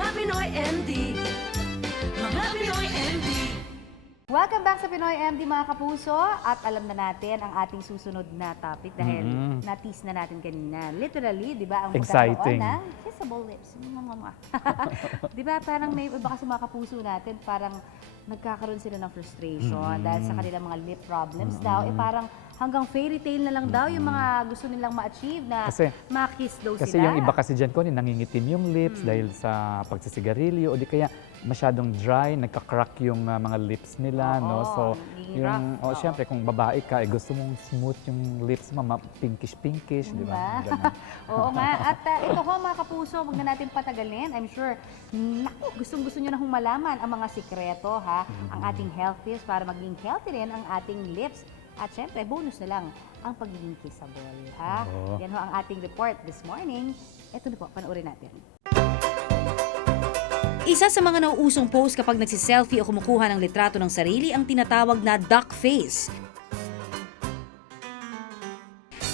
Mga Pinoy MD. Mga Pinoy MD. Welcome back sa Pinoy MD mga kapuso at alam na natin ang ating susunod na topic dahil Mhm. na-tease na natin kanina. Literally, di ba, ang Exciting. ng kissable lips. di ba, parang may iba kasi mga kapuso natin, parang nagkakaroon sila ng frustration Mhm. dahil sa kanilang mga lip problems daw. Eh parang hanggang fairy tale na lang daw yung mga gusto nilang ma-achieve na Kasi- ma-kiss daw Kasi sila. yung iba kasi dyan ko, nangingitim yung lips dahil sa pagsisigarilyo o di kaya masyadong dry, nagka-crack yung uh, mga lips nila, Oo, no? So, yung, rough, oh, syempre, kung babae ka, eh, gusto mong smooth yung lips mo, pinkish-pinkish, di ba? Diba? Oo nga. At uh, ito ho mga kapuso, huwag na natin patagalin. I'm sure, naku, gustong gusto nyo na hong malaman ang mga sikreto ha, ang ating health tips para maging healthy rin ang ating lips. At syempre, bonus na lang ang pagiging kissable ha. Oo. Yan ho ang ating report this morning. Ito na po, panoorin natin. Isa sa mga nauusong post kapag nagsiselfie o kumukuha ng litrato ng sarili ang tinatawag na duck face.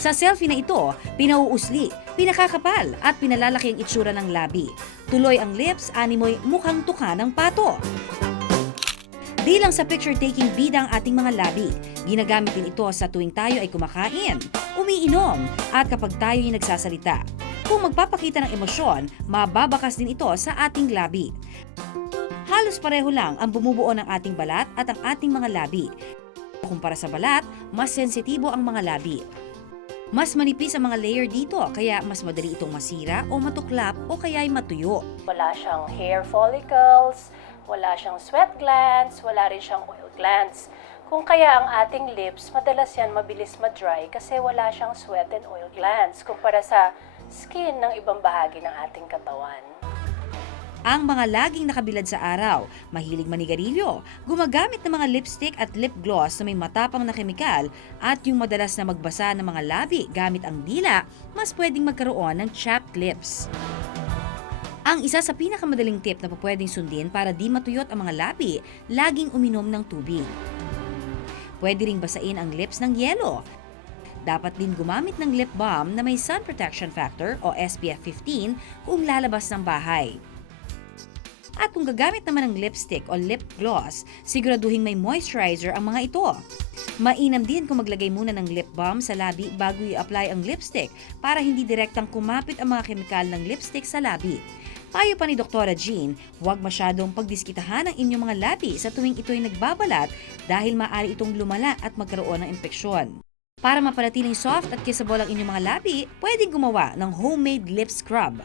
Sa selfie na ito, pinauusli, pinakakapal at pinalalaki ang itsura ng labi. Tuloy ang lips, animoy mukhang tuka ng pato. Di lang sa picture-taking bida ang ating mga labi, ginagamit din ito sa tuwing tayo ay kumakain, umiinom, at kapag tayo ay nagsasalita. Kung magpapakita ng emosyon, mababakas din ito sa ating labi. Halos pareho lang ang bumubuo ng ating balat at ang ating mga labi. Kumpara sa balat, mas sensitibo ang mga labi. Mas manipis ang mga layer dito, kaya mas madali itong masira o matuklap o kaya ay matuyo. Wala siyang hair follicles, wala siyang sweat glands, wala rin siyang oil glands. Kung kaya ang ating lips, madalas yan mabilis ma-dry kasi wala siyang sweat and oil glands kumpara sa skin ng ibang bahagi ng ating katawan. Ang mga laging nakabilad sa araw, mahilig manigarilyo, gumagamit ng mga lipstick at lip gloss na may matapang na kemikal at yung madalas na magbasa ng mga labi gamit ang dila, mas pwedeng magkaroon ng chapped lips. Ang isa sa pinakamadaling tip na pwedeng sundin para di matuyot ang mga labi, laging uminom ng tubig. Pwede ring basain ang lips ng yelo. Dapat din gumamit ng lip balm na may sun protection factor o SPF 15 kung lalabas ng bahay. At kung gagamit naman ng lipstick o lip gloss, siguraduhin may moisturizer ang mga ito. Mainam din kung maglagay muna ng lip balm sa labi bago i-apply ang lipstick para hindi direktang kumapit ang mga kemikal ng lipstick sa labi. Payo pa ni Dr. Jean, huwag masyadong pagdiskitahan ang inyong mga labi sa tuwing ito'y nagbabalat dahil maaari itong lumala at magkaroon ng impeksyon. Para mapanatiling soft at kissable ang inyong mga labi, pwedeng gumawa ng homemade lip scrub.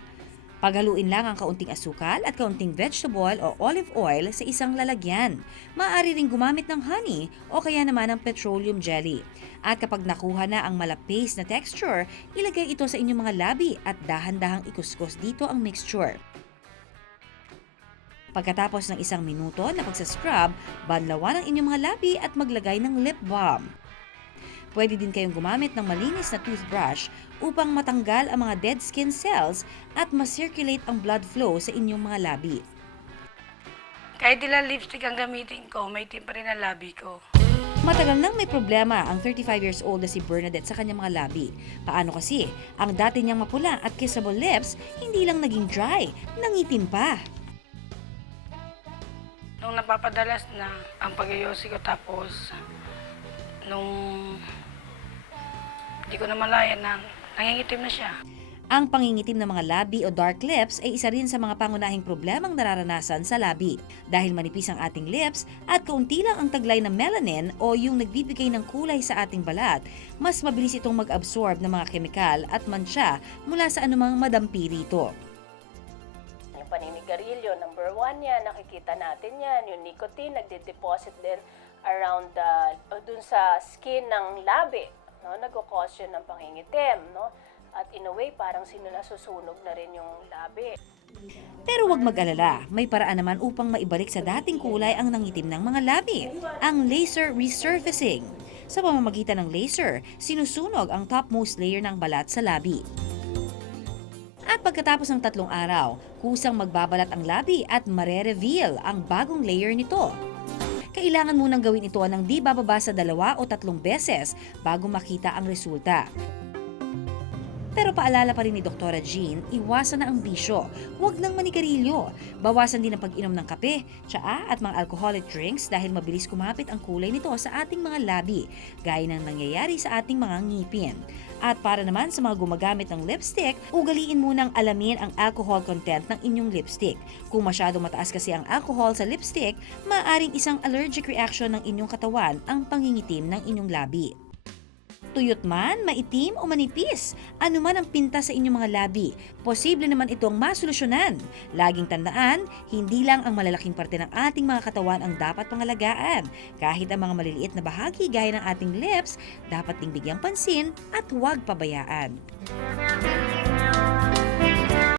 Paghaluin lang ang kaunting asukal at kaunting vegetable o olive oil sa isang lalagyan. Maaari ring gumamit ng honey o kaya naman ng petroleum jelly. At kapag nakuha na ang malapis na texture, ilagay ito sa inyong mga labi at dahan-dahang ikuskus dito ang mixture. Pagkatapos ng isang minuto na pagsascrub, banlawan ang inyong mga labi at maglagay ng lip balm. Pwede din kayong gumamit ng malinis na toothbrush upang matanggal ang mga dead skin cells at ma-circulate ang blood flow sa inyong mga labi. Kahit ilang lipstick ang gamitin ko, may tim pa rin ang labi ko. Matagal nang may problema ang 35 years old na si Bernadette sa kanyang mga labi. Paano kasi? Ang dati niyang mapula at kissable lips, hindi lang naging dry, nangitim pa. Nung napapadalas na ang pagyoyosi ko tapos nung hindi ko na malaya na nangingitim na siya. Ang pangingitim ng mga labi o dark lips ay isa rin sa mga pangunahing problemang nararanasan sa labi. Dahil manipis ang ating lips at kaunti lang ang taglay ng melanin o yung nagbibigay ng kulay sa ating balat, mas mabilis itong mag-absorb ng mga kemikal at mancha mula sa anumang madampi rito. Paninigarilyo, number one yan, nakikita natin yan. Yung nicotine, nagde-deposit din around the, o dun sa skin ng labi. No? Nagkukause yun ng pangingitim. No? At in a way, parang sinunasusunog na rin yung labi. Pero huwag mag-alala, may paraan naman upang maibalik sa dating kulay ang nangitim ng mga labi, ang laser resurfacing. Sa pamamagitan ng laser, sinusunog ang topmost layer ng balat sa labi. At pagkatapos ng tatlong araw, kusang magbabalat ang labi at mare-reveal ang bagong layer nito. Kailangan munang gawin ito ng di bababa sa dalawa o tatlong beses bago makita ang resulta. Pero paalala pa rin ni Dr. Jean, iwasan na ang bisyo. Huwag nang manigarilyo. Bawasan din ang pag-inom ng kape, tsaa at mga alcoholic drinks dahil mabilis kumapit ang kulay nito sa ating mga labi, gaya ng nangyayari sa ating mga ngipin. At para naman sa mga gumagamit ng lipstick, ugaliin munang alamin ang alcohol content ng inyong lipstick. Kung masyado mataas kasi ang alcohol sa lipstick, maaaring isang allergic reaction ng inyong katawan ang pangingitim ng inyong labi. Tuyot man, maitim o manipis, ano man ang pinta sa inyong mga labi, posible naman itong masolusyonan. Laging tandaan, hindi lang ang malalaking parte ng ating mga katawan ang dapat pangalagaan. Kahit ang mga maliliit na bahagi gaya ng ating lips, dapat ding bigyang pansin at huwag pabayaan.